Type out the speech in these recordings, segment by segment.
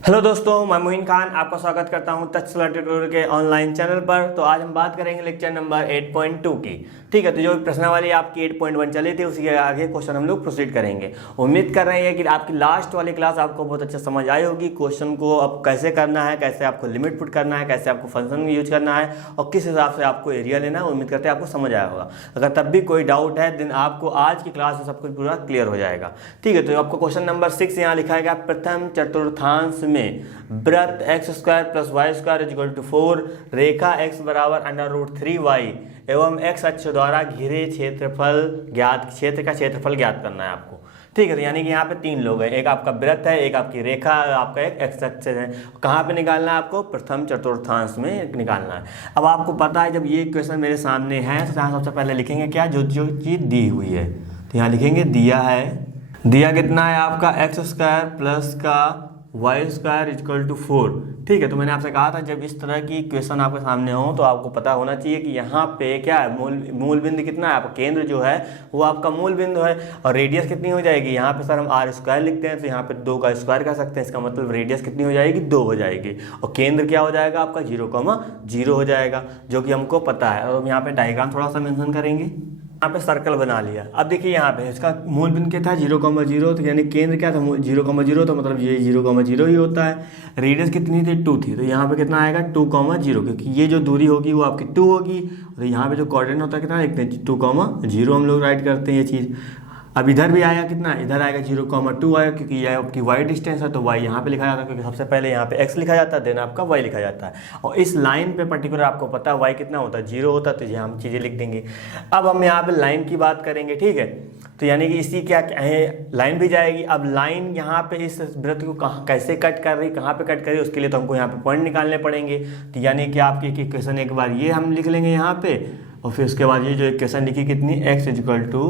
Hello दोस्तों, मैं मोइन खान आपका स्वागत करता हूं तक्षशिला ट्यूटोरियल के ऑनलाइन चैनल पर। तो आज हम बात करेंगे लेक्चर नंबर 8.2 की। ठीक है, तो जो प्रश्नावली आपकी 8.1 चली थी उसी के आगे क्वेश्चन हम लोग प्रोसीड करेंगे। उम्मीद कर रहे हैं कि आपकी लास्ट वाली क्लास आपको बहुत अच्छा समझ आई होगी। क्वेश्चन को अब कैसे करना है, कैसे आपको लिमिट पुट करना है, कैसे आपको फंक्शन यूज करना है और किस हिसाब से आपको एरिया लेना है, उम्मीद करते हैं आपको समझ आया होगा। अगर तब भी कोई डाउट है देन आपको आज की क्लास में सब कुछ पूरा क्लियर हो जाएगा। ठीक है, तो आपको क्वेश्चन नंबर 6 यहाँ लिखा है, प्रथम चतुर्थांश में वृत्त x square plus Y square is equal to 4, रेखा x बराबर √3y एवं x अक्ष द्वारा घिरे क्षेत्र का क्षेत्रफल ज्ञात करना है आपको। ठीक है, तो यानी कि यहाँ पे तीन लोग हैं, एक आपका वृत्त है, एक आपकी रेखा, आपका एक x अक्ष है। कहाँ पे निकालना है आपको? प्रथम चतुर्थांश में निकालना है। अब आपको पता है जब ये क्वेश्चन मेरे सामने है तो यहाँ सबसे पहले लिखेंगे क्या, जो चीज़ दी हुई है। तो यहाँ लिखेंगे दिया कितना है आपका x स्क्वायर प्लस का वाई स्क्वायर इक्वल टू 4। ठीक है, तो मैंने आपसे कहा था जब इस तरह की क्वेश्चन आपके सामने हो तो आपको पता होना चाहिए कि यहाँ पे क्या है, मूल बिंदु कितना है, आपका केंद्र जो है वो आपका मूल बिंदु है। और रेडियस कितनी हो जाएगी, यहाँ पे सर हम आर स्क्वायर लिखते हैं तो यहाँ पे 2 का स्क्वायर कर सकते हैं। इसका मतलब रेडियस कितनी हो जाएगी, 2 हो जाएगी। और केंद्र क्या हो जाएगा आपका 0,0 हो जाएगा, जो कि हमको पता है। और यहाँ पे डायग्राम थोड़ा सा मेंशन करेंगे। यहाँ पे सर्कल बना लिया। अब देखिए यहाँ पे इसका मूल बिंदु क्या था, 0,0, तो यानी केंद्र क्या था 0,0, तो मतलब ये 0,0 ही होता है। रेडियस कितनी थी, 2 थी, तो यहाँ पे कितना आएगा 2,0, क्योंकि ये जो दूरी होगी वो आपकी 2 होगी। तो यहाँ पे जो कोऑर्डिनेट होता है कितना लिखते हैं 2,0 हम लोग राइट करते हैं ये चीज़। अब इधर भी आएगा कितना, इधर आएगा 0,2 आएगा, क्योंकि ये आपकी y डिस्टेंस है तो y यहाँ पे लिखा जाता है, क्योंकि सबसे पहले यहाँ पे x लिखा जाता है देन आपका y लिखा जाता है। और इस लाइन पे पर्टिकुलर आपको पता है y कितना होता है, 0 होता है, तो यहाँ हम चीज़ें लिख देंगे। अब हम यहाँ पे लाइन की बात करेंगे। ठीक है, तो यानी कि इसी क्या है, लाइन भी जाएगी। अब लाइन यहाँ पे इस वृत्त को कैसे कट कर रही, कहाँ पे कट कर रही, उसके लिए तो हमको यहाँ पे पॉइंट निकालने पड़ेंगे। तो यानी कि आपकी इक्वेशन एक बार ये हम लिख लेंगे यहाँ पे, और फिर उसके बाद ये जो इक्वेशन लिखी कितनी, x इक्वल टू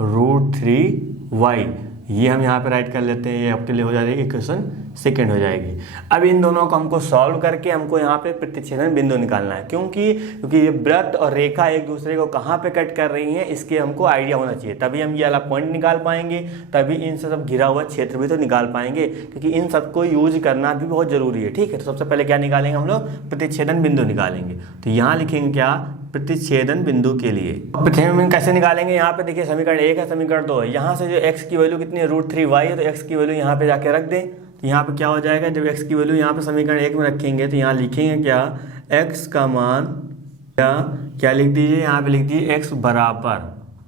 √3y, ये हम यहाँ पे राइट कर लेते हैं। ये आपके लिए हो जाएगी इक्वेशन सेकेंड हो जाएगी। अब इन दोनों को हमको सॉल्व करके हमको यहाँ पे प्रतिच्छेदन बिंदु निकालना है, क्योंकि ये वृत्त और रेखा एक दूसरे को कहाँ पे कट कर रही हैं इसके हमको आइडिया होना चाहिए, तभी हम ये वाला पॉइंट निकाल पाएंगे, तभी इन सब घिरा हुआ क्षेत्र भी तो निकाल पाएंगे, क्योंकि इन सबको यूज करना भी बहुत जरूरी है। ठीक है, तो सबसे पहले क्या निकालेंगे हम लोग, प्रतिच्छेदन बिंदु निकालेंगे। तो यहाँ लिखेंगे क्या, प्रतिच्छेदन बिंदु के लिए प्रतिच्छेदन बिंदु कैसे निकालेंगे। यहाँ पे देखिए समीकरण 1 है, समीकरण 2 है। यहाँ से जो x की वैल्यू कितनी है √3y है, तो x की वैल्यू यहाँ पे जाके रख दें। तो यहाँ पे क्या हो जाएगा, जब x की वैल्यू यहाँ पे समीकरण 1 में रखेंगे तो यहाँ लिखेंगे क्या, x का मान क्या लिख दीजिए, यहाँ पे लिख दीजिए x बराबर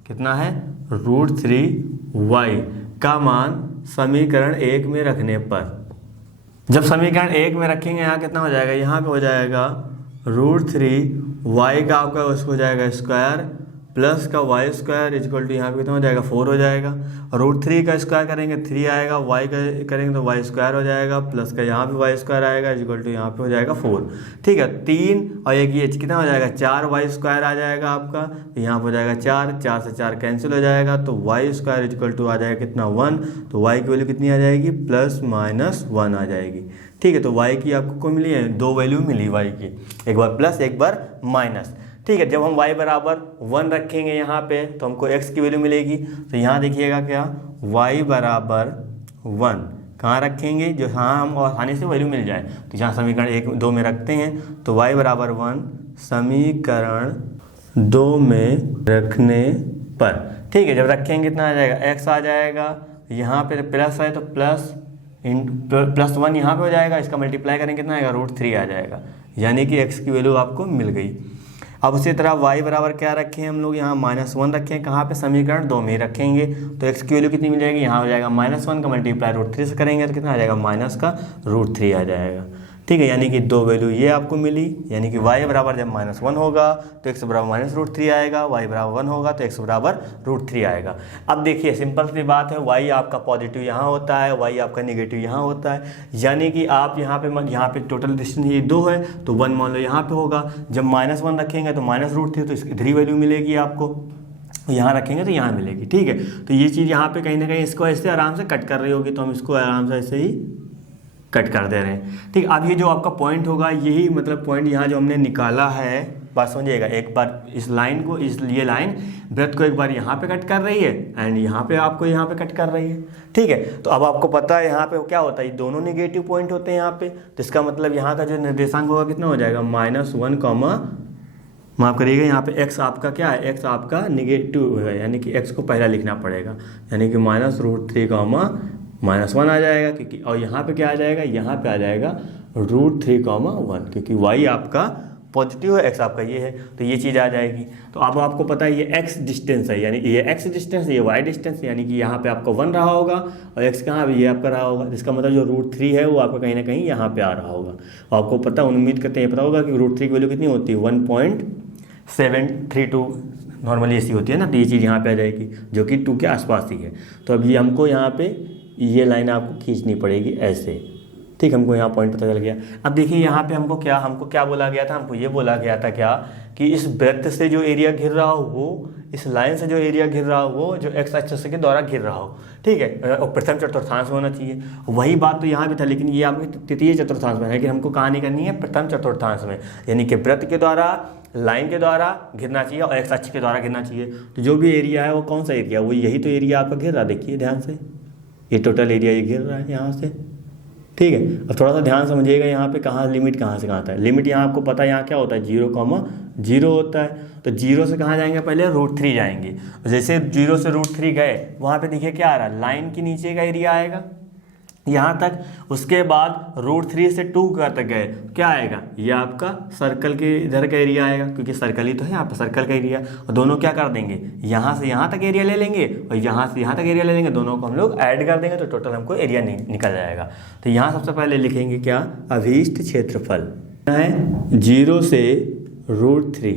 कितना है √3y का मान समीकरण 1 में रखने पर। जब समीकरण 1 में रखेंगे यहाँ कितना हो जाएगा, यहाँ पे हो जाएगा √3y का आपका उसको हो जाएगा स्क्वायर प्लस का वाई स्क्वायर इक्वल टू यहाँ पे कितना हो जाएगा 4 हो जाएगा। √3 का स्क्वायर करेंगे 3 आएगा, y का करेंगे तो वाई स्क्वायर हो जाएगा, प्लस का यहाँ पे वाई स्क्वायर आएगा इक्वल टू यहाँ पे हो जाएगा 4। ठीक है, 3 और एक ये कितना हो जाएगा 4 वाई स्क्वायर आ जाएगा आपका, तो यहाँ पे हो जाएगा 4 से 4 कैंसिल हो जाएगा, तो वाई स्क्वायर इक्वल टू आ जाएगा कितना 1, तो y की वैल्यू कितनी आ जाएगी +-1 आ जाएगी। ठीक है, तो y की आपको मिली है, 2 वैल्यू मिली y की, एक बार प्लस एक बार माइनस। ठीक है, जब हम y बराबर 1 रखेंगे यहाँ पे तो हमको x की वैल्यू मिलेगी। तो यहाँ देखिएगा क्या, y बराबर 1 कहाँ रखेंगे, जो हाँ हम आसानी से वैल्यू मिल जाए, तो जहाँ समीकरण 1-2 में रखते हैं तो y बराबर 1 समीकरण 2 में रखने पर। ठीक है, जब रखेंगे कितना आ जाएगा, x आ जाएगा, यहाँ पे प्लस है तो +1 यहाँ पे हो जाएगा, इसका मल्टीप्लाई करेंगे कितना आएगा √3 आ जाएगा, यानी कि x की वैल्यू आपको मिल गई। अब उसी तरह y बराबर क्या रखें हम लोग, यहाँ -1 रखें, कहाँ पे समीकरण 2 में ही रखेंगे, तो x की वैल्यू कितनी मिल जाएगी, यहाँ हो जाएगा -1 का मल्टीप्लाई √3 से करेंगे तो कितना आ जाएगा -√3 आ जाएगा। ठीक है, यानी कि 2 वैल्यू ये आपको मिली, यानी कि y बराबर जब -1 होगा तो x बराबर -√3 आएगा, y बराबर 1 होगा तो x बराबर √3 आएगा। अब देखिए सिंपल सी बात है, y आपका पॉजिटिव यहाँ होता है, y आपका नेगेटिव यहाँ होता है, यानी कि आप यहाँ पे टोटल डिस्टेंस ये 2 है तो 1 मान लो यहाँ पे होगा। जब -1 रखेंगे तो -√3, तो इधर ही वैल्यू मिलेगी आपको, यहाँ रखेंगे तो यहाँ मिलेगी। ठीक है, तो ये चीज़ यहाँ पे कहीं ना कहीं इसको ऐसे आराम से कट कर रही होगी, तो हम इसको आराम से ऐसे ही कट कर दे रहे हैं। ठीक, अब ये जो आपका पॉइंट होगा, यही मतलब पॉइंट यहाँ जो हमने निकाला है बात समझिएगा, एक बार इस लाइन को, इस ये लाइन वृत्त को एक बार यहाँ पे कट कर रही है एंड यहाँ पे आपको यहाँ पे कट कर रही है, ठीक है। तो अब आपको पता है यहाँ पे क्या होता है, ये दोनों नेगेटिव पॉइंट होते हैं यहाँ पे, तो इसका मतलब यहाँ का जो निर्देशांक होगा कितना हो जाएगा, -1, माफ करिएगा, यहाँ पे x आपका क्या है, x आपका निगेटिव है, यानी कि x को पहला लिखना पड़ेगा, यानी कि -√3, -1 आ जाएगा, क्योंकि और यहाँ पे क्या आ जाएगा, यहाँ पे आ जाएगा √3, 1, क्योंकि y आपका पॉजिटिव है, x आपका ये है, तो ये चीज़ आ जाएगी। तो अब आपको पता है ये x डिस्टेंस है, यानी ये x डिस्टेंस, ये y डिस्टेंस, यानी कि यहाँ पे आपका 1 रहा होगा और x कहाँ है, ये आपका रहा होगा, जिसका मतलब जो √3 है वो आपका कहीं ना कहीं यहाँ पे आ रहा होगा। और आपको पता, उम्मीद करते हैं पता होगा कि √3 की वैल्यू कितनी होती है, 1.732 नॉर्मली ऐसी होती है ना, तो ये चीज़ यहाँ पे आ जाएगी जो कि 2 के आसपास ही है। तो अब ये हमको यहाँ पे ये लाइन आपको खींचनी पड़ेगी ऐसे, ठीक, हमको यहाँ पॉइंट पता चल गया। अब देखिए यहाँ पे हमको क्या बोला गया था, हमको ये बोला गया था क्या, कि इस वृत्त से जो एरिया घिर रहा हो वो, इस लाइन से जो एरिया घिर रहा हो वो जो x अक्ष के द्वारा घिर रहा हो, ठीक है, और प्रथम चतुर्थांश में होना चाहिए। वही बात तो यहाँ भी था, लेकिन ये आपके तृतीय चतुर्थांश में है कि हमको कहाँ नहीं करनी है, प्रथम चतुर्थांश में, यानी कि वृत्त के द्वारा, लाइन के द्वारा घिरना चाहिए और x अक्ष के द्वारा घिरना चाहिए। तो जो भी एरिया है वो कौन सा एरिया, वो यही तो एरिया आपका घिर रहा है, देखिए ध्यान से, ये टोटल एरिया ये घिर रहा है यहाँ से, ठीक है। अब थोड़ा सा ध्यान समझिएगा यहाँ पे कहाँ लिमिट कहाँ से कहाँ आता है, लिमिट यहाँ आपको पता है यहाँ क्या होता है, 0, होता है, तो 0 से कहाँ जाएंगे, पहले √3 जाएंगे, जैसे 0 से √3 गए वहाँ पे देखिए क्या आ रहा है, लाइन के नीचे का एरिया आएगा यहाँ तक, उसके बाद √3 से 2 तक गए क्या आएगा, ये आपका सर्कल के इधर का एरिया आएगा, क्योंकि सर्कल ही तो है यहाँ पे, सर्कल का एरिया, और दोनों क्या कर देंगे, यहाँ से यहाँ तक एरिया ले लेंगे और यहाँ से यहाँ तक एरिया ले लेंगे, दोनों को हम लोग ऐड कर देंगे तो टोटल हमको एरिया निकल जाएगा। तो यहाँ सबसे पहले लिखेंगे क्या, अभीष्ट क्षेत्रफल है 0 से √3,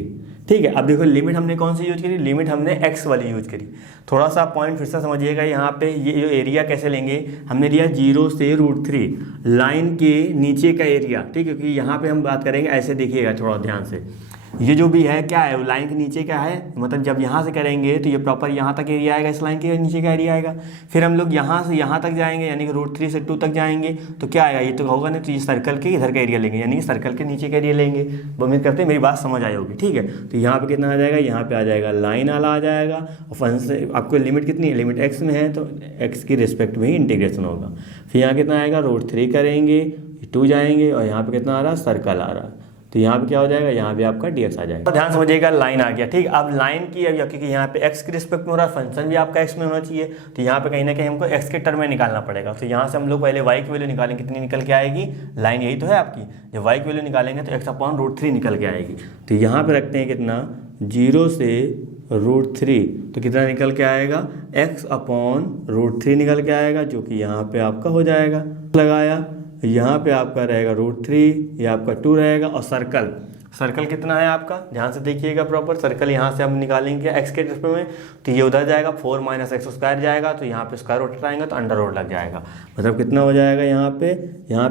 ठीक है। अब देखो लिमिट हमने कौन सी यूज करी, लिमिट हमने x वाली यूज करी। थोड़ा सा पॉइंट फिर से समझिएगा, यहाँ पे ये जो एरिया कैसे लेंगे, हमने लिया 0 से √3 लाइन के नीचे का एरिया, ठीक है, क्योंकि यहाँ पे हम बात करेंगे ऐसे, देखिएगा थोड़ा ध्यान से, ये जो भी है क्या है, वो लाइन के नीचे का है, मतलब जब यहाँ से करेंगे तो ये प्रॉपर यहाँ तक एरिया आएगा, इस लाइन के नीचे का एरिया आएगा। फिर हम लोग यहाँ से यहाँ तक जाएंगे, यानी कि √3 से 2 तक जाएंगे तो क्या आएगा, ये तो होगा ना, तो ये सर्कल के इधर का एरिया लेंगे, यानी कि सर्कल के नीचे का एरिया लेंगे। उम्मीद करते हैं मेरी बात समझ आई होगी, ठीक है। तो यहाँ पे कितना आ जाएगा, यहाँ पे आ जाएगा लाइन वाला आ जाएगा, और फंक्शन से आपको लिमिट कितनी है, लिमिट x में है तो x की रिस्पेक्ट में ही इंटीग्रेशन होगा। फिर यहाँ कितना आएगा, √3 करेंगे, 2 जाएंगे और यहाँ पे कितना आ रहा है, सर्कल आ रहा है, तो यहाँ पे क्या हो जाएगा, यहाँ पे आपका dx आ जाएगा। तो ध्यान समझिएगा, लाइन आ गया, ठीक। अब लाइन की, अब क्योंकि यहाँ पे x के रिस्पेक्ट में हो रहा है, फंक्शन भी आपका x में होना चाहिए, तो यहाँ पे कहीं ना कहीं हमको x के टर्म में निकालना पड़ेगा। तो यहाँ से हम लोग पहले y की वैल्यू निकालेंगे, कितनी निकल के आएगी, लाइन यही तो है आपकी, जब y की वैल्यू निकालेंगे तो x/√3 निकल के आएगी। तो यहाँ पे रखते हैं कितना, 0 से √3, तो कितना निकल के आएगा, x/√3 निकल के आएगा, जो कि यहाँ पे आपका हो जाएगा, लगाया, यहाँ पे आपका रहेगा √3, ये आपका 2 रहेगा, और सर्कल कितना है आपका, ध्यान से देखिएगा प्रॉपर, सर्कल यहाँ से हम निकालेंगे x के रिस्पेक्ट में, तो ये उधर जाएगा 4 - x² जाएगा, तो यहाँ पे स्क्वायर रूट आएंगे तो अंडर रूट लग जाएगा, मतलब कितना हो जाएगा, यहाँ पे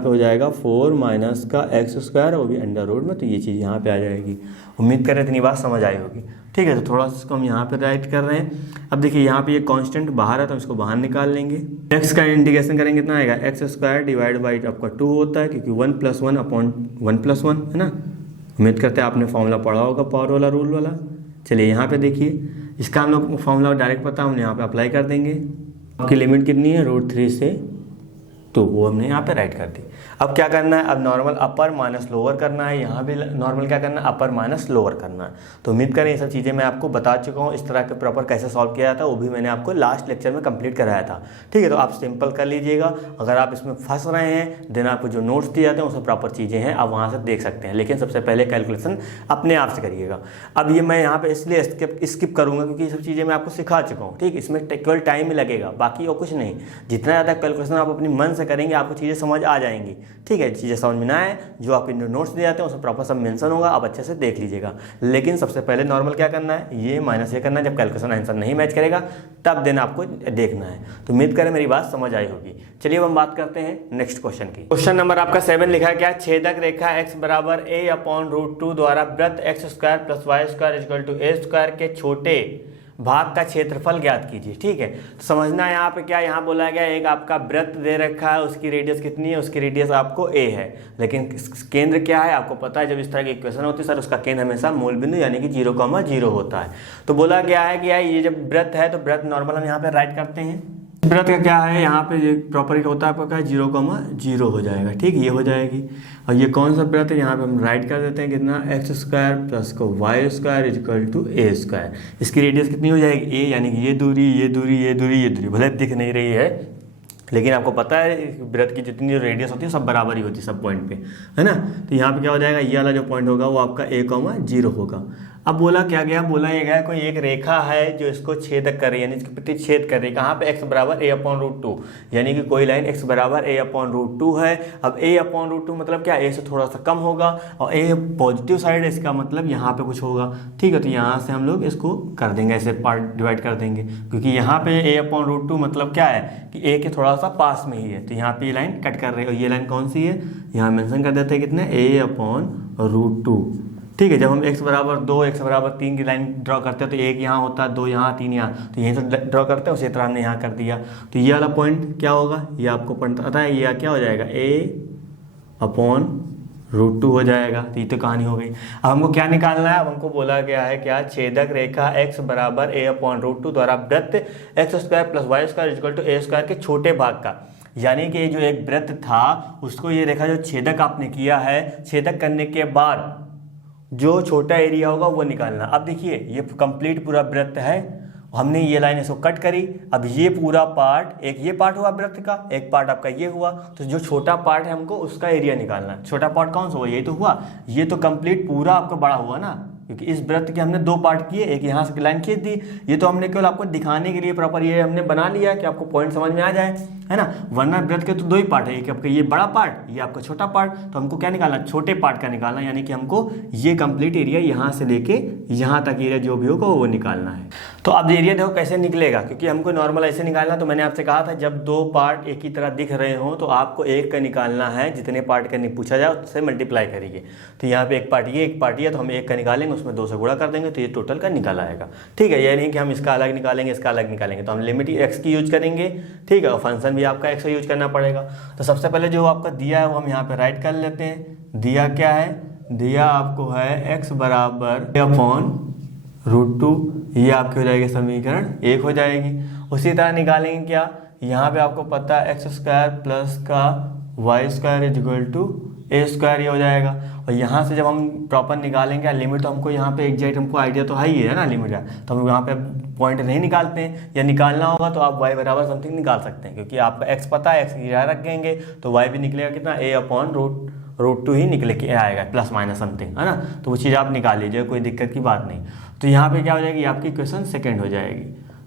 हो जाएगा 4 - का x², वो भी अंडर रूट में, तो ये चीज़ यहाँ पे आ जाएगी। उम्मीद करें इतनी बात समझ आई होगी, ठीक है। तो थोड़ा सा इसको हम यहाँ पे राइट कर रहे हैं। अब देखिए यहाँ पे ये कांस्टेंट बाहर है तो इसको बाहर निकाल लेंगे, x का इंटीग्रेशन करेंगे कितना आएगा, x² डिवाइड बाई आपका 2 होता है, क्योंकि 1 + 1/1 है ना। उम्मीद करते हैं आपने फॉर्मूला पढ़ा होगा, पावर वाला, रूल वाला। चलिए यहाँ पे देखिए, इसका हम लोग फॉर्मूला डायरेक्ट पता, हम यहाँ पे अप्लाई कर देंगे। आपकी लिमिट कितनी है, √3 से 2, वो हमने यहाँ पे राइट कर दी। अब क्या करना है, अब नॉर्मल अपर माइनस लोअर करना है, यहाँ भी नॉर्मल क्या करना है, अपर माइनस लोअर करना है। तो उम्मीद करें ये सब चीज़ें मैं आपको बता चुका हूँ, इस तरह के प्रॉपर कैसे सॉल्व किया जाता है वो भी मैंने आपको लास्ट लेक्चर में कंप्लीट कराया था, ठीक है। तो आप सिंपल कर लीजिएगा। अगर आप इसमें फंस रहे हैं, देन आपको जो नोट्स दिए जाते हैं उसमें प्रॉपर चीज़ें हैं, आप वहाँ से देख सकते हैं, लेकिन सबसे पहले कैलकुलेशन अपने आप से करिएगा। अब ये मैं यहाँ पर इसलिए स्किप करूँगा क्योंकि ये सब चीज़ें मैं आपको सिखा चुका हूँ, ठीक। इसमें केवल टाइम ही लगेगा, बाकी और कुछ नहीं। जितना ज़्यादा कैलकुलेशन आप अपनी मन से करेंगे आपको चीज़ें समझ आ जाएंगी, ठीक है। चीज़ें समझ में ना आए, जो आपके नोट्स दिए जाते हैं उसमें प्रॉपर सब मेंशन होगा, आप अच्छे से देख लीजिएगा। लेकिन सबसे पहले नॉर्मल क्या करना है, ये माइनस ये करना है, जब कैलकुलेशन आंसर नहीं मैच करेगा तब देन आपको देखना है। तो उम्मीद करें मेरी बात समझ आई होगी। चलिए अब हम बात करते हैं नेक्स्ट क्वेश्चन की। क्वेश्चन नंबर आपका 7 लिखा है क्या, छेदक रेखा x = a/√2 द्वारा वृत्त x² + y² = a² के छोटे भाग का क्षेत्रफल ज्ञात कीजिए। ठीक है, तो समझना यहाँ पे क्या यहाँ बोला गया, एक आपका वृत्त दे रखा है, उसकी रेडियस कितनी है, उसकी रेडियस आपको a है, लेकिन केंद्र क्या है आपको पता है। जब इस तरह की इक्वेशन होती है सर, उसका केंद्र हमेशा मूल बिंदु यानी कि 0,0 होता है। तो बोला गया है कि यार ये जब वृत्त है तो वृत्त नॉर्मल हम यहाँ पे राइट करते हैं। वृत्त का क्या है यहाँ पे ये प्रॉपर होता है आपका 0,0 हो जाएगा। ठीक, ये हो जाएगी। और ये कौन सा वृत्त है, यहाँ पे हम राइट कर देते हैं कितना, x² प्लस को y² इक्वल टू a²। इसकी रेडियस कितनी हो जाएगी, a, यानी कि ये दूरी, ये दूरी, ये दूरी, ये दूरी भले दिख नहीं रही है, लेकिन आपको पता है वृत्त की जितनी रेडियस होती है सब बराबर ही होती है सब पॉइंट पे, है ना। तो यहाँ पे क्या हो जाएगा, ये वाला जो पॉइंट होगा वो आपका a,0 होगा। अब बोला क्या गया, बोला ये गया कोई एक रेखा है जो इसको छेदक कर रही है, यानी इसके प्रति छेद कर रही है। कहाँ पे, x बराबर a/√2, यानी कि कोई लाइन x बराबर a/√2 है। अब a/√2 मतलब क्या, a से थोड़ा सा कम होगा और a पॉजिटिव साइड है, इसका मतलब यहाँ पे कुछ होगा। ठीक है, तो यहाँ से हम लोग इसको कर देंगे, ऐसे पार्ट डिवाइड कर देंगे, क्योंकि यहाँ पे a/√2 मतलब क्या है कि a के थोड़ा सा पास में ही है। तो यहाँ पे ये लाइन कट कर रही है और ये लाइन कौन सी है, यहाँ मेंशन कर देते हैं कितने, a/√2। ठीक है, जब हम x बराबर 2, x बराबर 3 की लाइन ड्रॉ करते हैं तो 1 यहाँ होता है, 2 यहाँ, 3 यहाँ, तो यहीं से ड्रॉ करते हैं, उसी तरह हमने यहाँ कर दिया। तो ये वाला पॉइंट क्या होगा, ये आपको पता है, ये क्या हो जाएगा, a/√2 हो जाएगा। तो ये तो कहानी हो गई। अब हमको क्या निकालना है, अब हमको बोला गया है क्या, छेदक रेखा x बराबर a/√2 द्वारा वृत्त x² plus y² equal to a² के छोटे भाग का, यानी कि जो एक वृत्त था उसको ये रेखा जो छेदक आपने किया है, छेदक करने के बाद जो छोटा एरिया होगा वो निकालना। अब देखिए ये कंप्लीट पूरा वृत्त है, हमने ये लाइन इसको कट करी। अब ये पूरा पार्ट, एक ये पार्ट हुआ वृत्त का, एक पार्ट आपका ये हुआ, तो जो छोटा पार्ट है हमको उसका एरिया निकालना। छोटा पार्ट कौन सा हुआ, यही तो हुआ, ये तो कंप्लीट पूरा आपका बड़ा हुआ ना, क्योंकि इस वृत्त के हमने 2 पार्ट किए, एक यहाँ से लाइन खींच दी। ये तो हमने केवल आपको दिखाने के लिए प्रॉपर ये हमने बना लिया कि आपको पॉइंट समझ में आ जाए, है ना। वरना वृत्त के तो 2 ही पार्ट है, एक आपका ये बड़ा पार्ट, ये आपका छोटा पार्ट। तो हमको क्या निकालना, छोटे पार्ट का निकालना, यानी कि हमको ये कंप्लीट एरिया यहाँ से लेके यहाँ तक एरिया जो भी होगा वो निकालना है। तो अब एरिया देखो कैसे निकलेगा, क्योंकि हमको नॉर्मल ऐसे निकालना। तो मैंने आपसे कहा था जब 2 पार्ट एक ही तरह दिख रहे हो तो आपको एक का निकालना है, जितने पार्ट का पूछा जाए उससे मल्टीप्लाई करिए। तो यहाँ पे एक पार्ट ये, एक पार्ट ये, तो हम एक का निकालेंगे, उसमें 2 से गुणा कर देंगे, तो ये टोटल का निकल आएगा। ठीक है, ये नहीं कि हम इसका अलग निकालेंगे इसका अलग निकालेंगे, तो हम लिमिट x की यूज करेंगे। ठीक है, और फंक्शन भी आपका x का यूज करना पड़ेगा। तो सबसे पहले जो आपका दिया है वो हम यहाँ पे राइट कर लेते हैं। दिया क्या है, दिया आपको है x बराबर a/√2, ये आपकी हो जाएगी समीकरण 1 हो जाएगी। उसी तरह निकालेंगे क्या, यहाँ पे आपको पता है x² प्लस का y² इक्वल टू a² ये हो जाएगा। और यहाँ से जब हम प्रॉपर निकालेंगे लिमिट, तो हमको यहाँ पे एग्जैक्ट हमको आइडिया तो है ही है ना लिमिट का, तो हम यहाँ पे पॉइंट नहीं निकालते हैं। या निकालना होगा तो आप y बराबर समथिंग निकाल सकते हैं, क्योंकि आपका x पता है, x की जगह रख देंगे तो y भी निकलेगा कितना, a/√2 ही निकले के आएगा, प्लस माइनस समथिंग, है ना। तो वो चीज़ आप निकाल लीजिए, कोई दिक्कत की बात नहीं। तो यहाँ पे क्या हो जाएगी, आपकी क्वेश्चन सेकेंड हो जाएगी।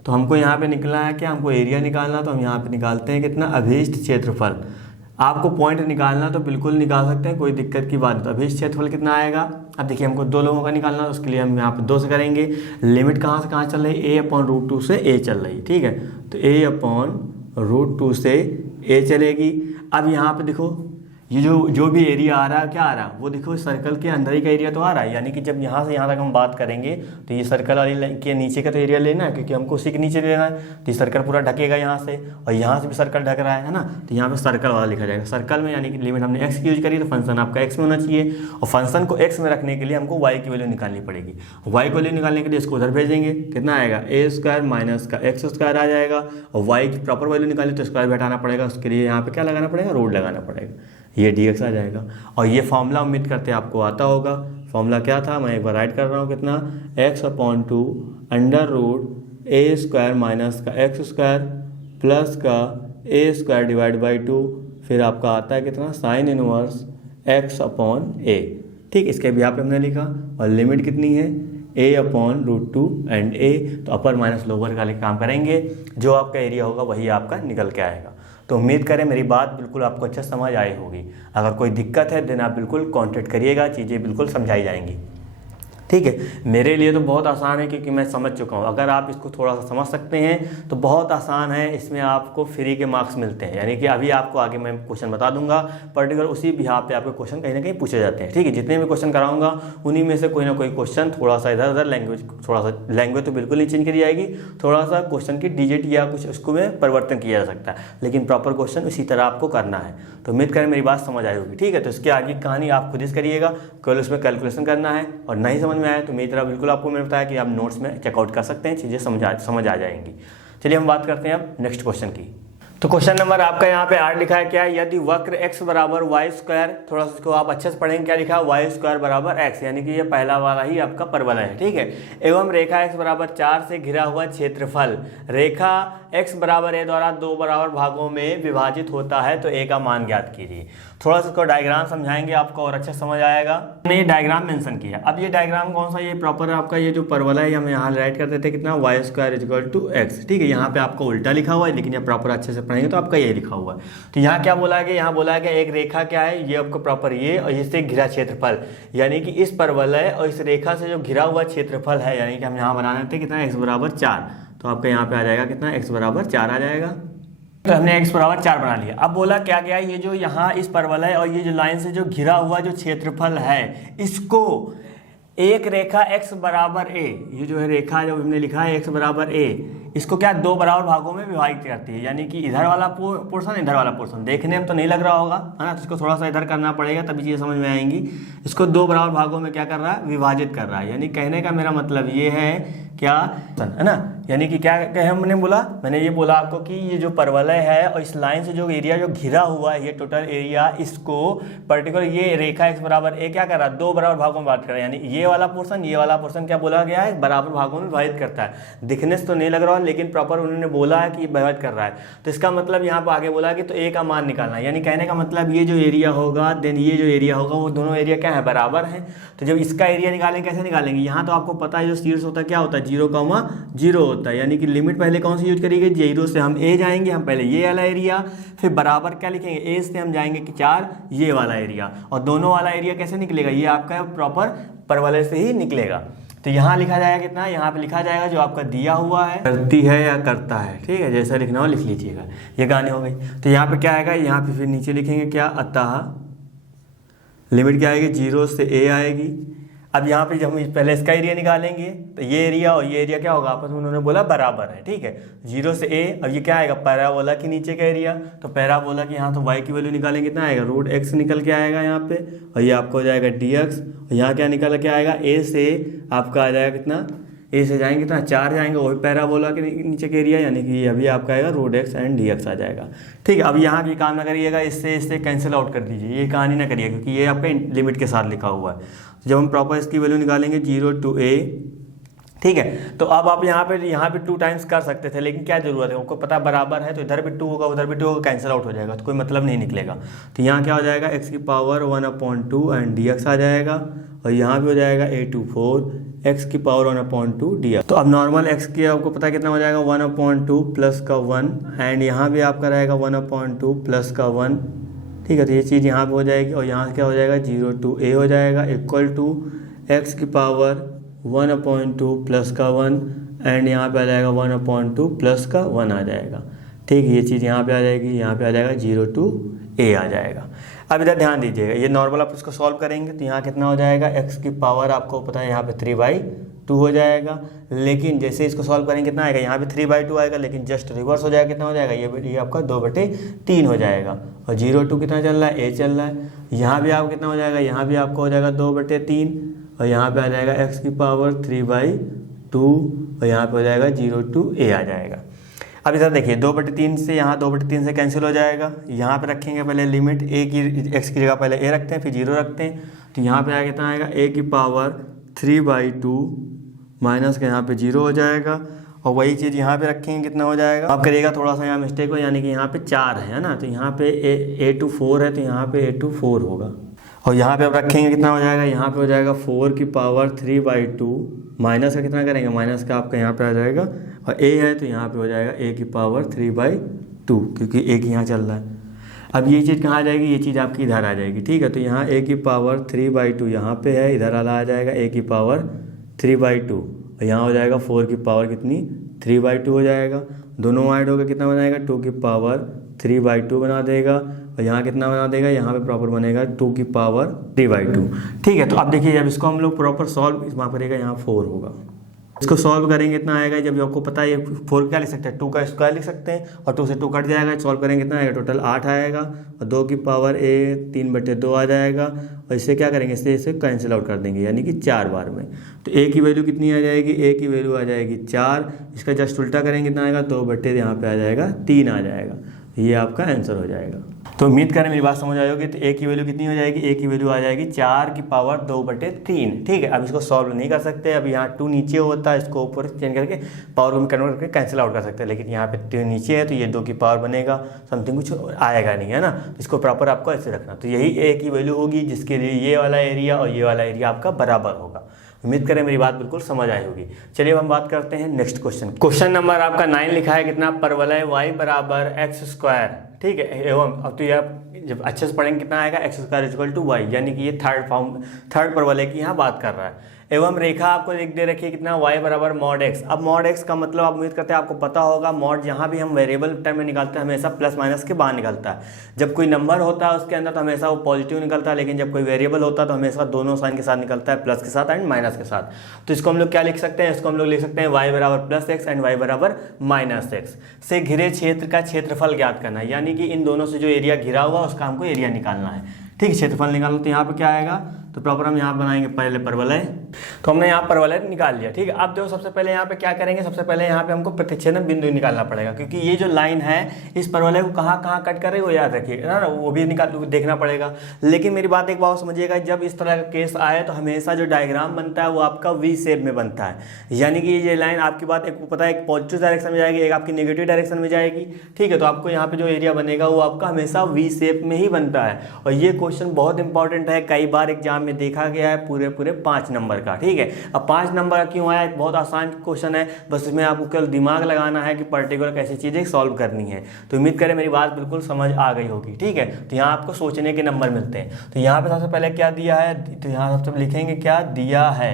तो हमको यहाँ पे निकलना है क्या, हमको एरिया निकालना, तो हम यहाँ पे निकालते हैं कितना, अभीष्ट क्षेत्रफल। आपको पॉइंट निकालना तो बिल्कुल निकाल सकते हैं, कोई दिक्कत की बात नहीं। तो अभीष्ट क्षेत्रफल कितना आएगा, अब देखिए हमको 2 लोगों का निकालना है, उसके लिए हम यहाँ पे 2 से करेंगे। लिमिट कहाँ से कहाँ चल रही है, a/√2 से a चल रही है। ठीक है, तो a/√2 से a चलेगी। अब यहाँ पे देखो ये जो भी एरिया आ रहा है, क्या आ रहा है वो देखो, सर्कल के अंदर ही का एरिया तो आ रहा है, यानी कि जब यहाँ से यहाँ तक हम बात करेंगे तो ये सर्कल वाली के नीचे का तो एरिया लेना है, क्योंकि हमको उसी के नीचे लेना है। तो ये सर्कल पूरा ढकेगा यहाँ से, और यहाँ से भी सर्कल ढक रहा है ना, तो यहाँ पे सर्कल वाला लिखा जाएगा। सर्कल में यानी कि लिमिट हमने x की यूज करी, तो फंक्शन आपका x में होना चाहिए, और फंक्शन को x में रखने के लिए हमको y की वैल्यू निकालनी पड़ेगी। y की वैल्यू निकालने के लिए इसको उधर भेजेंगे, कितना आएगा, a² माइनस का x² आ जाएगा, और y की प्रॉपर वैल्यू निकाली तो स्क्वायर भी हटाना पड़ेगा, उसके लिए यहाँ पे क्या लगाना पड़ेगा, रूट लगाना पड़ेगा, ये dx आ जाएगा। और ये फॉर्मूला उम्मीद करते हैं आपको आता होगा। फॉर्मूला क्या था, मैं एक बार राइट कर रहा हूँ, कितना, x/2 √a² माइनस का x² प्लस का a² डिवाइड बाई 2, फिर आपका आता है कितना, साइन इनवर्स x/a। ठीक, इसके भी यहाँ पे हमने लिखा, और लिमिट कितनी है, a/√2 एंड a, तो अपर माइनस लोअर का काम करेंगे, जो आपका एरिया होगा वही आपका निकल के आएगा। तो उम्मीद करें मेरी बात बिल्कुल आपको अच्छा समझ आई होगी। अगर कोई दिक्कत है देन आप बिल्कुल कांटेक्ट करिएगा, चीज़ें बिल्कुल समझाई जाएंगी। ठीक है, मेरे लिए तो बहुत आसान है क्योंकि मैं समझ चुका हूँ। अगर आप इसको थोड़ा सा समझ सकते हैं तो बहुत आसान है, इसमें आपको फ्री के मार्क्स मिलते हैं। यानी कि अभी आपको आगे मैं क्वेश्चन बता दूंगा, पर्टिकुलर उसी बिहार पे आपके क्वेश्चन कहीं ना कहीं पूछे जाते हैं। ठीक है, जितने भी क्वेश्चन कराऊंगा उन्हीं में से कोई ना कोई क्वेश्चन थोड़ा सा इधर उधर, लैंग्वेज तो बिल्कुल नहीं चेंज करी जाएगी, थोड़ा सा क्वेश्चन की डिजिट या कुछ उसको में परिवर्तन किया जा सकता है, लेकिन प्रॉपर क्वेश्चन इसी तरह आपको करना है। तो उम्मीद करें मेरी बात समझ आई होगी। ठीक है, तो इसके आगे कहानी आप खुद ही करिएगा, केवल उसमें कैलकुलेशन करना है, और नहीं समझ में आए तो मेरी तरह बिल्कुल आपको मैंने बताया कि आप नोट्स में चेकआउट कर सकते हैं, चीज़ें समझ आ जाएंगी। चलिए हम बात करते हैं अब नेक्स्ट क्वेश्चन की। तो क्वेश्चन नंबर आपका यहाँ पे 8 लिखा है, क्या है? यदि वक्र x बराबर वाई स्क्वायर, थोड़ा सा इसको आप अच्छे से पढ़ेंगे, क्या लिखा है? वाई स्क्वायर बराबर x, यानी कि ये पहला वाला ही आपका परवलय है। ठीक है, एवं रेखा x बराबर 4 से घिरा हुआ क्षेत्रफल रेखा x बराबर a द्वारा 2 बराबर भागों में विभाजित होता है, तो a का मान ज्ञात कीजिए। थोड़ा सा इसको डायग्राम समझाएंगे आपको और अच्छा समझ आएगा। हमने ये डायग्राम मेंशन किया। अब ये डायग्राम कौन सा? ये प्रॉपर आपका ये जो परवलय है हम यहाँ राइट कर देते हैं कितना, Y square equal to X. ठीक है, यहाँ पे आपको उल्टा लिखा हुआ है, लेकिन ये प्रॉपर अच्छे से पढ़ेंगे तो आपका ये लिखा हुआ है। तो यहाँ क्या बोला है? यहाँ बोला है कि एक रेखा क्या है, ये आपको प्रॉपर ये, और इससे घिरा क्षेत्रफल, यानी कि इस परवलय और इस रेखा से जो घिरा हुआ क्षेत्रफल है, यानी कि हम यहाँ बना देते हैं कितना, एक्स बराबर 4। तो आपका यहाँ पे आ जाएगा कितना, एक्स बराबर 4 आ जाएगा। तो हमने x बराबर 4 बना लिया। अब बोला क्या गया, ये जो यहाँ इस परवलय और ये जो लाइन से जो घिरा हुआ जो क्षेत्रफल है, इसको एक रेखा x बराबर a, ये जो है रेखा जो हमने लिखा है x बराबर a, इसको क्या 2 बराबर भागों में विभाजित करती है, यानी कि इधर वाला पोर्शन इधर वाला पोर्शन। देखने में तो नहीं लग रहा होगा, है ना, तो इसको थोड़ा सा इधर करना पड़ेगा तभी चीज़ें समझ में आएंगी। इसको 2 बराबर भागों में क्या कर रहा है, विभाजित कर रहा है। यानी कहने का मेरा मतलब ये है क्या, है ना, यानी कि क्या हमने बोला, मैंने ये बोला आपको कि ये जो परवलय है और इस लाइन से जो एरिया जो घिरा हुआ है, ये टोटल एरिया, इसको पर्टिकुलर ये रेखा x बराबर a क्या कर रहा है, 2 बराबर भागों में बात कर रहा है। यानी ये वाला पोर्शन क्या बोला गया है, बराबर भागों में विभाजित करता है। दिखने से तो नहीं लग रहा है, लेकिन प्रॉपर उन्होंने बोला है कि ये विभाजित कर रहा है। तो इसका मतलब यहाँ पर आगे बोला कि तो a का मान निकालना है। यानी कहने का मतलब ये जो एरिया होगा देन ये जो एरिया होगा, वो दोनों एरिया क्या है, बराबर है। तो जब इसका एरिया निकालेंगे, कैसे निकालेंगे? यहाँ तो आपको पता है जो शीर्ष होता है क्या होता है, 0,0 होता है। यानी कि लिमिट पहले कौन सी यूज करेंगे, 0 से हम a जाएंगे, हम पहले ये वाला एरिया, फिर बराबर क्या लिखेंगे, a से हम जाएंगे कि 4 ये वाला एरिया, और दोनों वाला एरिया कैसे निकलेगा, ये आपका प्रॉपर परवलय से ही निकलेगा। तो यहाँ लिखा जाएगा कितना, यहाँ पे लिखा जाएगा जो आपका दिया हुआ है, करती है या करता है। ठीक है, जैसा लिखना हो लिख लीजिएगा। ये गाने हो गई। तो यहाँ पे क्या आएगा, यहाँ पे फिर नीचे लिखेंगे क्या, अतः लिमिट क्या आएगी, 0 से a आएगी। अब यहाँ पे जब हम पहले इसका एरिया निकालेंगे तो ये एरिया और ये एरिया क्या होगा, आपस में उन्होंने बोला बराबर है। ठीक है, 0 से a। अब ये क्या आएगा, पैराबोला के नीचे का एरिया, तो पैराबोला की यहाँ तो y की वैल्यू निकालेंगे कितना आएगा, √x निकल के आएगा यहाँ पे, और ये आपको हो जाएगा dx, और यहाँ क्या निकल के आएगा, a से आपका आ जाएगा कितना, a से जाएंगे कितना, 4 जाएंगे, वही पैराबोला के नीचे के एरिया, यानी कि ये अभी आपका आएगा √x एंड dx आ जाएगा। ठीक है, अब यहाँ की काम ना करिएगा, इससे कैंसिल आउट कर दीजिए, ये कहानी ना करिए, क्योंकि ये आपका लिमिट के साथ लिखा हुआ है। जब हम प्रॉपर इसकी वैल्यू निकालेंगे 0 to a, ठीक है, तो अब आप यहाँ पे 2 टाइम्स कर सकते थे, लेकिन क्या जरूरत है, आपको पता बराबर है, तो इधर भी 2 होगा उधर भी 2 होगा, कैंसिल आउट हो जाएगा, तो कोई मतलब नहीं निकलेगा। तो यहाँ क्या हो जाएगा, x की पावर 1/2 एंड dx आ जाएगा, और यहाँ भी हो जाएगा a to 4 x की पावर 1/2 dx। तो अब नॉर्मल x की आपको पता कितना हो जाएगा, 1/2 प्लस का 1, एंड यहाँ भी आपका रहेगा 1/2 प्लस का 1। ठीक है, तो ये चीज़ यहाँ पे हो जाएगी, और यहाँ क्या हो जाएगा, 0 to a हो जाएगा, इक्वल टू x की पावर 1/2 प्लस का 1, एंड यहाँ पे आ जाएगा 1/2 प्लस का 1 आ जाएगा। ठीक है, ये चीज़ यहाँ पे आ जाएगी, यहाँ पे आ जाएगा 0 to a आ जाएगा। अब इधर ध्यान दीजिएगा, ये नॉर्मल आप इसको सॉल्व करेंगे तो यहाँ कितना हो जाएगा, x की पावर आपको पता है यहाँ पे 3/2 हो जाएगा, लेकिन जैसे इसको सॉल्व करेंगे कितना आएगा, यहाँ पे 3/2 आएगा, लेकिन जस्ट रिवर्स हो जाएगा, कितना हो जाएगा, ये आपका 2/3 हो जाएगा, और 0 to कितना चल रहा है, a चल रहा है। यहाँ भी आपको कितना हो जाएगा, यहाँ भी आपको हो जाएगा 2/3, और यहाँ पे आ जाएगा x की पावर 3/2, और यहाँ पे हो जाएगा 0 to a आ जाएगा। अब इधर देखिए 2/3 से यहाँ 2/3 से कैंसिल हो जाएगा। यहाँ पे रखेंगे पहले लिमिट a की, x की जगह पहले a रखते हैं फिर 0 रखते हैं, तो यहाँ पे आएगा कितना आएगा, a की पावर 3/2 माइनस का यहाँ पे 0 हो जाएगा, और वही चीज़ यहाँ पे रखेंगे कितना हो जाएगा, आप करिएगा थोड़ा सा यहाँ मिस्टेक हो, यानी कि यहाँ पे 4 है ना, तो यहाँ पे a to 4 है, तो यहाँ पे a to 4 होगा, और यहाँ पे अब रखेंगे कितना हो जाएगा, यहाँ पे हो जाएगा 4 की पावर 3/2 माइनस का कितना करेंगे, माइनस का आपका यहाँ पे आ जाएगा, और a है तो यहाँ पे हो जाएगा a की पावर 3/2, क्योंकि a की यहाँ चल रहा है। अब ये चीज़ कहाँ आ जाएगी, ये चीज़ आपकी इधर आ जाएगी। ठीक है, तो यहाँ a की पावर 3/2 यहाँ पे है, इधर वाला आ जाएगा a की पावर 3/2 और यहाँ हो जाएगा 4 की पावर कितनी 3/2 हो जाएगा। दोनों ऐड होकर कितना बनाएगा 2 की पावर 3/2 बना देगा और यहाँ कितना बना देगा, यहाँ पे प्रॉपर बनेगा 2 की पावर 3/2। ठीक है, तो अब देखिए जब इसको हम लोग प्रॉपर सॉल्व वहाँ करेगा, यहाँ 4 होगा। इसको सॉल्व करेंगे इतना आएगा, जब आपको पता है 4 क्या लिख सकते हैं 2 का स्क्वायर लिख सकते हैं और 2 से 2 कट जाएगा। सॉल्व करेंगे कितना आएगा, टोटल 8 आएगा और 2 की पावर 3/2 आ जाएगा और इससे क्या करेंगे, इसे कैंसिल आउट कर देंगे यानी कि 4 बार में। तो a की वैल्यू कितनी आ जाएगी, a की वैल्यू आ जाएगी 4। इसका जस्ट उल्टा करेंगे कितना आएगा, 2/, यहाँ पे आ जाएगा 3 आ जाएगा। ये आपका आंसर हो जाएगा। तो उम्मीद करें मेरी बात समझ आई होगी। तो a की वैल्यू कितनी हो जाएगी, a की वैल्यू आ जाएगी 4 की पावर 2/3। ठीक है, अब इसको सॉल्व नहीं कर सकते, अब यहाँ 2 नीचे होता है, इसको ऊपर चेंज करके पावर में कन्वर्ट करके कैंसिल आउट कर सकते हैं, लेकिन यहाँ पे 2 नीचे है तो ये 2 की पावर बनेगा, समथिंग कुछ आएगा नहीं, है ना। इसको प्रॉपर आपको ऐसे रखना। तो यही a की वैल्यू होगी जिसके लिए ये वाला एरिया और ये वाला एरिया आपका बराबर होगा। उम्मीद करें मेरी बात बिल्कुल समझ आई होगी। चलिए अब हम बात करते हैं नेक्स्ट क्वेश्चन। क्वेश्चन नंबर आपका 9 लिखा है कितना, परवलय y बराबर x²। ठीक है, एवं अब तो यह जब अच्छे से पढ़ेंगे कितना आएगा, x² = y, यानी कि ये थर्ड परवलय की यहाँ बात कर रहा है। एवं रेखा आपको लिख दे रखी है कितना, y बराबर mod x। अब mod x का मतलब आप उम्मीद करते हैं आपको पता होगा, mod जहाँ भी हम वेरिएबल टर्म में निकालते हैं हमेशा प्लस माइनस के बाहर निकलता है। जब कोई नंबर होता है उसके अंदर तो हमेशा वो पॉजिटिव निकलता है, लेकिन जब कोई वेरिएबल होता है तो हमेशा दोनों साइन के साथ निकलता है, प्लस के साथ एंड माइनस के साथ। तो इसको हम लोग क्या लिख सकते हैं, इसको हम लोग लिख सकते हैं y बराबर +x एंड y बराबर -x से घिरे क्षेत्र का क्षेत्रफल ज्ञात करना है, यानी कि इन दोनों से जो एरिया घिरा हुआ उसका हमको एरिया निकालना है। ठीक है, क्षेत्रफल निकालना। तो यहाँ पे क्या आएगा, तो प्रॉपर हम यहाँ बनाएंगे पहले परवलय। तो हमने यहाँ परवलय निकाल लिया। ठीक है, अब देखो सबसे पहले यहाँ पे क्या करेंगे, सबसे पहले यहाँ पे हमको प्रतिच्छेदन बिंदु निकालना पड़ेगा, क्योंकि ये जो लाइन है इस परवलय को कहाँ कहाँ कट कर रही है वो याद रखिए ना, वो भी देखना पड़ेगा। लेकिन मेरी बात एक बात समझिएगा, जब इस तरह का केस आए तो हमेशा जो डायग्राम बनता है वो आपका वी शेप में बनता है, यानी कि ये लाइन आपकी बात एक पता है, एक पॉजिटिव डायरेक्शन में जाएगी, एक आपकी नेगेटिव डायरेक्शन में जाएगी। ठीक है, तो आपको यहाँ पे जो एरिया बनेगा वो आपका हमेशा वी शेप में ही बनता है। और ये क्वेश्चन बहुत इंपॉर्टेंट है, कई बार एग्जाम में देखा गया है, पूरे 5 नंबर का। ठीक है, अब 5 नंबर क्यों आया, बहुत आसान क्वेश्चन है, बस इसमें आपको केवल दिमाग लगाना है कि पर्टिकुलर कैसी चीज़ें सॉल्व करनी है। तो उम्मीद करें मेरी बात बिल्कुल समझ आ गई होगी। ठीक है, तो यहाँ आपको सोचने के नंबर मिलते हैं। तो यहाँ पे सबसे पहले क्या दिया है, तो यहाँ सबसे लिखेंगे क्या दिया है,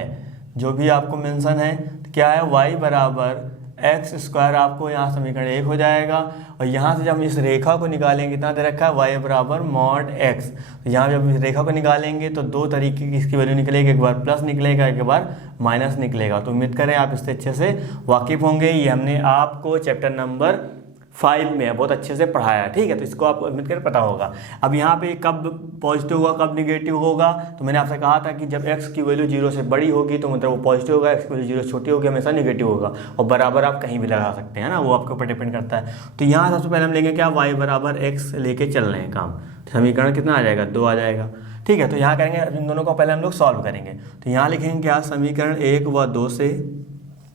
जो भी आपको मेंशन है तो क्या है, y बराबर x² आपको यहाँ समीकरण 1 हो जाएगा। और यहाँ से जब हम इस रेखा को निकालेंगे, कितना दे रखा है, y बराबर mod x। तो यहाँ जब इस रेखा को निकालेंगे तो 2 तरीके की इसकी वैल्यू निकलेगी, एक बार प्लस निकलेगा, एक बार माइनस निकलेगा। तो उम्मीद करें आप इससे अच्छे से वाकिफ होंगे। ये हमने आपको चैप्टर नंबर 5 में बहुत अच्छे से पढ़ाया। ठीक है, तो इसको आपको उम्मीद कर पता होगा। अब यहाँ पे कब पॉजिटिव होगा कब निगेटिव होगा, तो मैंने आपसे कहा था कि जब x की वैल्यू 0 से बड़ी होगी तो मतलब वो पॉजिटिव होगा, x की वैल्यू 0 से छोटी होगी हमेशा निगेटिव होगा। और बराबर आप कहीं भी लगा सकते हैं ना, वो आपके ऊपर डिपेंड करता है। तो यहाँ सबसे पहले हम लेंगे क्या, y बराबर x लेके चल रहे हैं काम। समीकरण कितना आ जाएगा, 2 आ जाएगा। ठीक है, तो यहाँ करेंगे इन दोनों को पहले हम लोग सॉल्व करेंगे। तो यहाँ लिखेंगे क्या, समीकरण 1 व 2 से,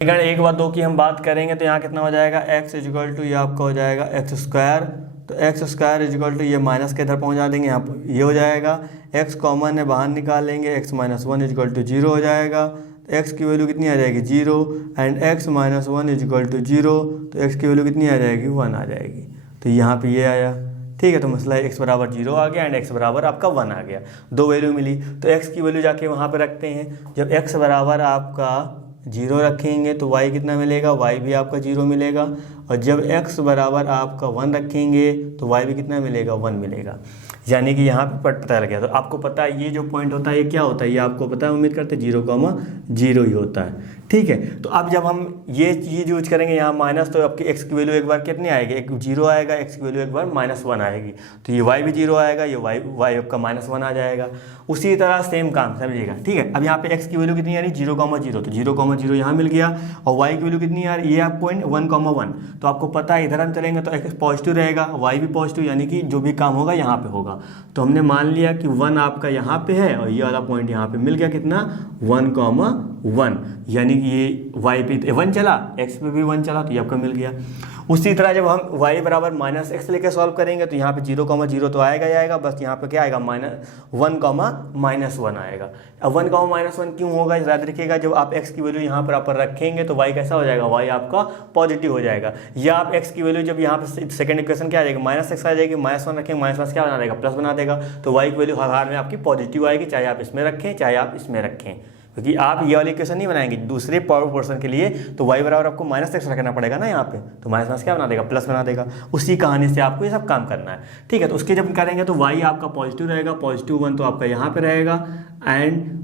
समीकरण 1 व 2 की हम बात करेंगे तो यहाँ कितना हो जाएगा, x = ये आपका हो जाएगा x²। तो x² = ये माइनस के इधर पहुँचा देंगे, यहाँ पर ये हो जाएगा, x कॉमन है बाहर निकाल लेंगे, x - 1 = 0 हो जाएगा। तो x की वैल्यू कितनी आ जाएगी, 0 एंड x - 1 = 0। तो x की वैल्यू कितनी आ जाएगी, 1 आ जाएगी। तो यहाँ पे ये आया। ठीक है, तो मसला x बराबर 0 आ गया एंड x बराबर आपका 1 आ गया, 2 वैल्यू मिली। तो x की वैल्यू जाके वहाँ पे रखते हैं। जब x बराबर आपका 0 रखेंगे तो y कितना मिलेगा, y भी आपका 0 मिलेगा। और जब x बराबर आपका 1 रखेंगे तो y भी कितना मिलेगा, 1 मिलेगा। यानी कि यहाँ पे पता लग गया। तो आपको पता है ये जो पॉइंट होता है ये क्या होता है, ये आपको पता है, उम्मीद करते 0,0 ही होता है। ठीक है, तो अब जब हम ये चीज़ यूज करेंगे यहाँ माइनस, तो आपकी x की वैल्यू एक बार कितनी आएगी, एक 0 आएगा, x की वैल्यू एक बार -1 आएगी। तो ये y भी 0 आएगा, ये y आपका -1 आ जाएगा। उसी तरह सेम काम समझिएगा। ठीक है, अब यहाँ पे x की वैल्यू कितनी आ रही, 0,0, तो 0,0 यहाँ मिल गया। और y की वैल्यू कितनी आ रही, ये आप पॉइंट 1,1। तो आपको पता है इधर हम चलेंगे तो x पॉजिटिव रहेगा, y भी पॉजिटिव, यानी कि जो भी काम होगा यहाँ पे होगा। तो हमने मान लिया कि 1 आपका यहाँ पे है और ये वाला पॉइंट यहाँ पे मिल गया, कितना 1,1, यानी कि ये y पे 1 चला, x पे भी 1 चला, तो ये आपका मिल गया। उसी तरह जब हम y बराबर माइनस एक्स लेकर सॉल्व करेंगे तो यहाँ पे 0,0 तो आएगा ही आएगा, बस यहाँ पे क्या आएगा -1,-1 आएगा। अब 1,-1 क्यों होगा याद रखिएगा, जब आप x की वैल्यू यहाँ पर रखेंगे तो y कैसा हो जाएगा, y आपका पॉजिटिव हो जाएगा। या आप x की वैल्यू जब यहाँ पे सेकंड इक्वेशन क्या आ जाएगी, -x आ जाएगी, -1 रखेंगे, -1 क्या बना देगा, प्लस बना देगा। तो y की वैल्यू हर हाल में आपकी पॉजिटिव आएगी, चाहे आप इसमें रखें चाहे आप इसमें रखें, क्योंकि आप ये वाली इक्वेशन नहीं बनाएंगे दूसरे पावर पोर्शन के लिए, तो y बराबर आपको -x रखना पड़ेगा ना यहाँ पे, तो -1 क्या बना देगा, प्लस बना देगा। उसी कहानी से आपको ये सब काम करना है, ठीक है। तो उसके जब करेंगे तो y आपका पॉजिटिव रहेगा, +1 तो आपका यहाँ पे रहेगा, एंड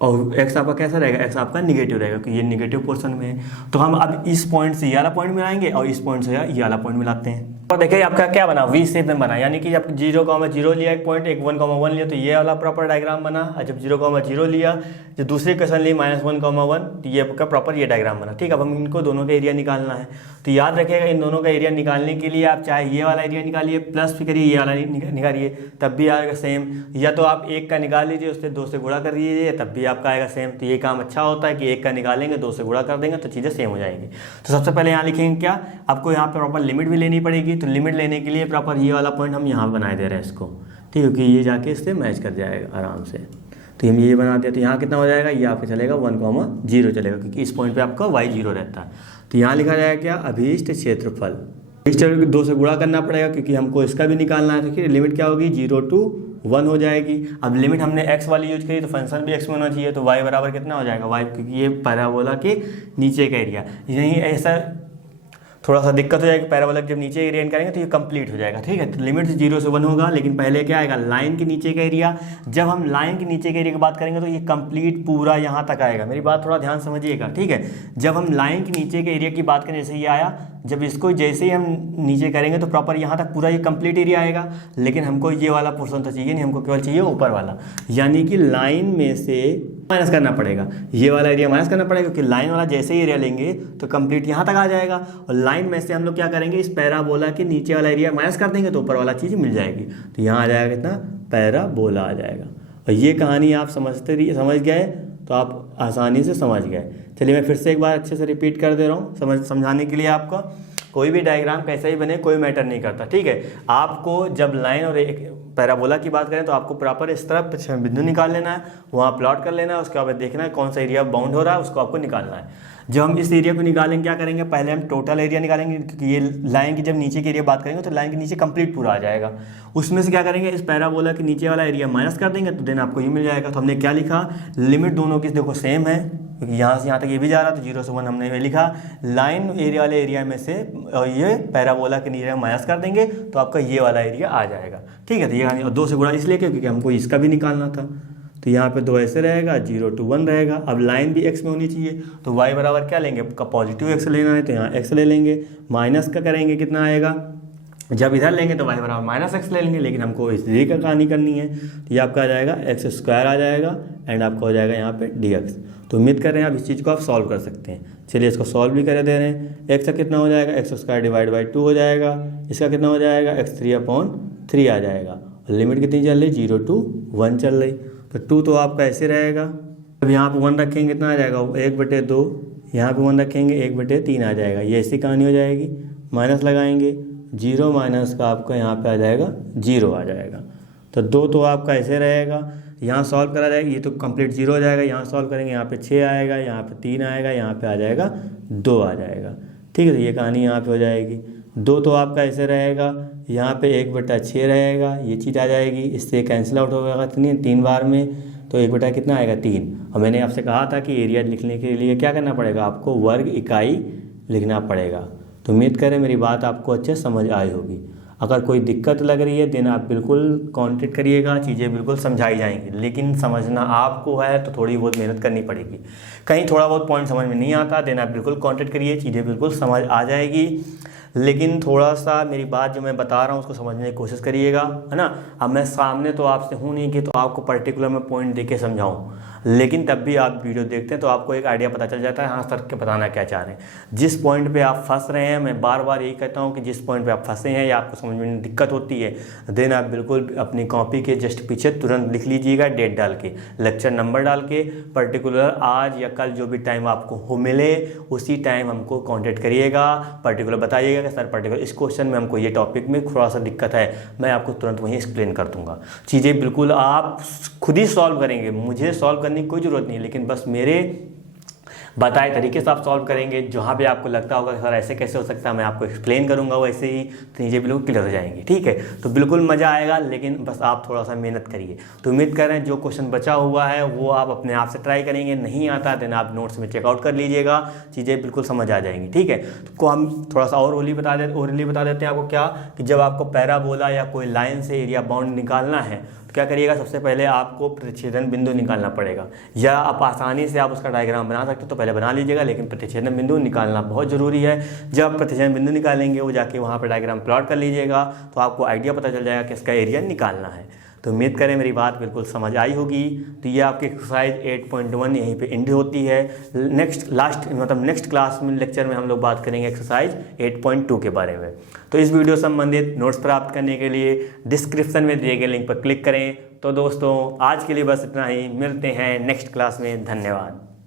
और x आपका कैसा रहेगा, x आपका निगेटिव रहेगा क्योंकि ये निगेटिव पोर्शन में है। तो हम अब इस पॉइंट से ये वाला पॉइंट मिलाएंगे और इस पॉइंट से ये वाला पॉइंट मिलाते हैं। और देखिए आपका क्या बना, वी शेप में बना, यानी कि जब 0,0 लिया एक पॉइंट, एक 1,1 लिया तो ये वाला प्रॉपर डायग्राम बना। और जब 0,0 लिया, जो दूसरी क्वेश्चन ली -1,1 तो ये आपका प्रॉपर ये डायग्राम बना, ठीक है। अब हम इनको दोनों का एरिया निकालना है, तो याद रखिएगा इन दोनों का एरिया निकालने के लिए आप चाहे ये वाला एरिया निकालिए प्लस फिर करिए ये वाला निकालिए, तब भी आएगा सेम। या तो आप एक का निकाल लीजिए, उससे 2 से गुणा कर दीजिए, तब भी आपका आएगा सेम। तो ये काम अच्छा होता है कि एक का निकालेंगे 2 से गुणा कर देंगे तो चीज़ें सेम हो जाएंगी। तो सबसे पहले यहाँ लिखेंगे क्या, आपको यहाँ पर प्रॉपर लिमिट भी लेनी पड़ेगी। तो लिमिट लेने के लिए प्रॉपर ये वाला पॉइंट हम यहाँ बनाए दे रहे हैं इसको, ठीक है, क्योंकि ये जाके इससे मैच कर जाएगा आराम से। तो हम ये बना दिया, तो यहाँ कितना हो जाएगा, ये आपका चलेगा 1,0 चलेगा, क्योंकि इस पॉइंट पे आपका y 0 रहता है। तो यहाँ लिखा जाएगा क्या, अभीष्ट क्षेत्रफल। इस तरह 2 से गुणा करना पड़ेगा क्योंकि हमको इसका भी निकालना है। देखिए लिमिट क्या होगी, 0 to 1 हो जाएगी। अब लिमिट हमने x वाली यूज करी तो फंक्शन भी x में होना चाहिए, तो y बराबर कितना हो जाएगा, y, क्योंकि ये पैराबोला के नीचे का एरिया, यही ऐसा थोड़ा सा दिक्कत हो जाएगी, पैराबोला जब नीचे एरिया करेंगे तो ये कंप्लीट हो जाएगा, ठीक है। तो लिमिट 0 से 1 होगा, लेकिन पहले क्या आएगा, लाइन के नीचे का एरिया। जब हम लाइन के नीचे के एरिया की बात करेंगे तो ये कंप्लीट पूरा यहाँ तक आएगा। मेरी बात थोड़ा ध्यान समझिएगा, ठीक है। जब हम लाइन के नीचे के एरिया की बात करें, जैसे ये आया, जब इसको जैसे ही हम नीचे करेंगे तो प्रॉपर यहाँ तक पूरा ये कंप्लीट एरिया आएगा, लेकिन हमको ये वाला पोर्शन तो चाहिए नहीं, हमको केवल चाहिए ऊपर वाला, यानी कि लाइन में से माइनस करना पड़ेगा, ये वाला एरिया माइनस करना पड़ेगा, क्योंकि लाइन वाला जैसे ही एरिया लेंगे तो कंप्लीट यहाँ तक आ जाएगा। और लाइन में से हम लोग क्या करेंगे, इस पैराबोला के नीचे वाला एरिया माइनस कर देंगे तो ऊपर वाला चीज़ मिल जाएगी। तो यहाँ आ जाएगा कितना, पैराबोला आ जाएगा। और ये कहानी आप समझ गए तो आप आसानी से समझ गए। चलिए मैं फिर से एक बार अच्छे से रिपीट कर दे रहा हूँ समझाने के लिए आपका। कोई भी डायग्राम कैसा ही बने कोई मैटर नहीं करता, ठीक है। आपको जब लाइन और एक पैराबोला की बात करें तो आपको प्रॉपर इस तरफ बिंदु निकाल लेना है, वहाँ प्लॉट कर लेना है, उसके बाद देखना है कौन सा एरिया बाउंड हो रहा है, उसको आपको निकालना है। जब हम इस एरिया को निकालेंगे क्या करेंगे, पहले हम टोटल एरिया निकालेंगे, क्योंकि ये लाइन की जब नीचे की एरिया बात करेंगे तो लाइन के नीचे कंप्लीट पूरा आ जाएगा। उसमें से क्या करेंगे, इस पैराबोला के नीचे वाला एरिया माइनस कर देंगे तो देन आपको ये मिल जाएगा। तो हमने क्या लिखा, लिमिट दोनों की देखो सेम है, क्योंकि यहाँ से यहाँ तक ये भी जा रहा, तो 0 से 1 हमने लिखा। लाइन एरिया वाले एरिया में से और ये पैराबोला के एरिया माइनस कर देंगे तो आपका ये वाला एरिया आ जाएगा, ठीक है। तो ये 2 से गुणा इसलिए क्योंकि हमको इसका भी निकालना था। तो यहाँ पे 2 ऐसे रहेगा, 0 to 1 रहेगा। अब लाइन भी x में होनी चाहिए, तो y बराबर क्या लेंगे, आपका पॉजिटिव x लेना है तो यहाँ x ले लेंगे, माइनस का करेंगे कितना आएगा, जब इधर लेंगे तो y बराबर -x ले लेंगे, लेकिन हमको इस डी का कहानी करनी है। तो ये आपका आ जाएगा x² आ जाएगा, एंड आपका हो जाएगा यहाँ पे dx। तो उम्मीद कर रहे हैं आप इस चीज़ को आप सॉल्व कर सकते हैं। चलिए इसको सॉल्व भी कर दे रहे हैं। x का कितना हो जाएगा, x² / 2 हो जाएगा, इसका कितना हो जाएगा, x3/3 आ जाएगा। और लिमिट कितनी चल रही, 0 to 1 चल रही, तो 2 तो आपका ऐसे रहेगा। अब यहाँ पे 1 रखेंगे कितना आ जाएगा, 1/2, यहाँ पे 1 रखेंगे 1/3 आ जाएगा। ये ऐसी कहानी हो जाएगी, माइनस लगाएंगे, 0 माइनस का आपका यहाँ पे आ जाएगा 0 आ जाएगा। तो 2 तो आपका ऐसे रहेगा, यहाँ सॉल्व करा जाएगा, ये तो कंप्लीट 0 हो जाएगा, यहाँ सॉल्व करेंगे यहाँ पे 6 आएगा, यहाँ पे 3 आएगा, यहाँ पे आ जाएगा 2 आ जाएगा, ठीक है। तो ये कहानी यहाँ पे हो जाएगी। 2 तो आपका ऐसे रहेगा, यहाँ पे 1/6 रहेगा, ये चीज़ आ जाएगी, इससे कैंसिल आउट हो जाएगा 3 बार में, तो 1 कितना आएगा 3। और मैंने आपसे कहा था कि एरिया लिखने के लिए क्या करना पड़ेगा, आपको वर्ग इकाई लिखना पड़ेगा। तो उम्मीद करें मेरी बात आपको अच्छे समझ आई होगी। अगर कोई दिक्कत लग रही है देन आप बिल्कुल कांटेक्ट करिएगा, चीज़ें बिल्कुल समझाई जाएंगी, लेकिन समझना आपको है तो थोड़ी बहुत मेहनत करनी पड़ेगी। कहीं थोड़ा बहुत पॉइंट समझ में नहीं आता देन आप बिल्कुल कांटेक्ट करिए, चीज़ें बिल्कुल समझ आ जाएगी। लेकिन थोड़ा सा मेरी बात जो मैं बता रहा हूँ उसको समझने की कोशिश करिएगा, है ना। अब मैं सामने तो आपसे हूँ नहीं कि तो आपको पर्टिकुलर मैं पॉइंट दे के समझाऊँ, लेकिन तब भी आप वीडियो देखते हैं तो आपको एक आइडिया पता चल जाता है, हाँ सर के बताना क्या चाह रहे हैं। जिस पॉइंट पे आप फंस रहे हैं, मैं बार बार यही कहता हूँ कि जिस पॉइंट पे आप फंसे हैं या आपको समझ में दिक्कत होती है, देन आप बिल्कुल अपनी कॉपी के जस्ट पीछे तुरंत लिख लीजिएगा, डेट डाल के, लेक्चर नंबर डाल के, पर्टिकुलर आज या कल जो भी टाइम आपको हो मिले उसी टाइम हमको कॉन्टेक्ट करिएगा, पर्टिकुलर बताइएगा कि सर पर्टिकुलर इस क्वेश्चन में हमको ये टॉपिक में थोड़ा सा दिक्कत है, मैं आपको तुरंत वहीं एक्सप्लेन कर दूंगा। चीज़ें बिल्कुल आप खुद ही सॉल्व करेंगे, मुझे सॉल्व करने की कोई ज़रूरत नहीं, लेकिन बस मेरे बताए तरीके से आप सॉल्व करेंगे। जहाँ भी आपको लगता होगा सर ऐसे कैसे हो सकता है, मैं आपको एक्सप्लेन करूँगा वैसे ही चीज़ें बिल्कुल क्लियर हो जाएंगी, ठीक है। तो बिल्कुल मज़ा आएगा, लेकिन बस आप थोड़ा सा मेहनत करिए। तो उम्मीद कर रहे हैं जो क्वेश्चन बचा हुआ है वो आप अपने आप से ट्राई करेंगे, नहीं आता देन आप नोट्स में चेकआउट कर लीजिएगा, चीज़ें बिल्कुल समझ आ जाएंगी, ठीक है। तो हम थोड़ा सा ओरली बता देते हैं आपको क्या, कि जब आपको पैराबोला या कोई लाइन से एरिया बाउंड निकालना है तो क्या करिएगा, सबसे पहले आपको प्रतिच्छेदन बिंदु निकालना पड़ेगा, या आप आसानी से आप उसका डायग्राम बना सकते हो तो पहले बना लीजिएगा, लेकिन प्रतिच्छेदन बिंदु निकालना बहुत ज़रूरी है। जब प्रतिच्छेदन बिंदु निकालेंगे वो जाके वहाँ पर डायग्राम प्लॉट कर लीजिएगा तो आपको आइडिया पता चल जाएगा कि इसका एरिया निकालना है। तो उम्मीद करें मेरी बात बिल्कुल समझ आई होगी। तो ये आपकी एक्सरसाइज 8.1 यहीं पे एंड होती है। नेक्स्ट क्लास में लेक्चर में हम लोग बात करेंगे एक्सरसाइज 8.2 के बारे में। तो इस वीडियो संबंधित नोट्स प्राप्त करने के लिए डिस्क्रिप्शन में दिए गए लिंक पर क्लिक करें। तो दोस्तों आज के लिए बस इतना ही, मिलते हैं नेक्स्ट क्लास में, धन्यवाद।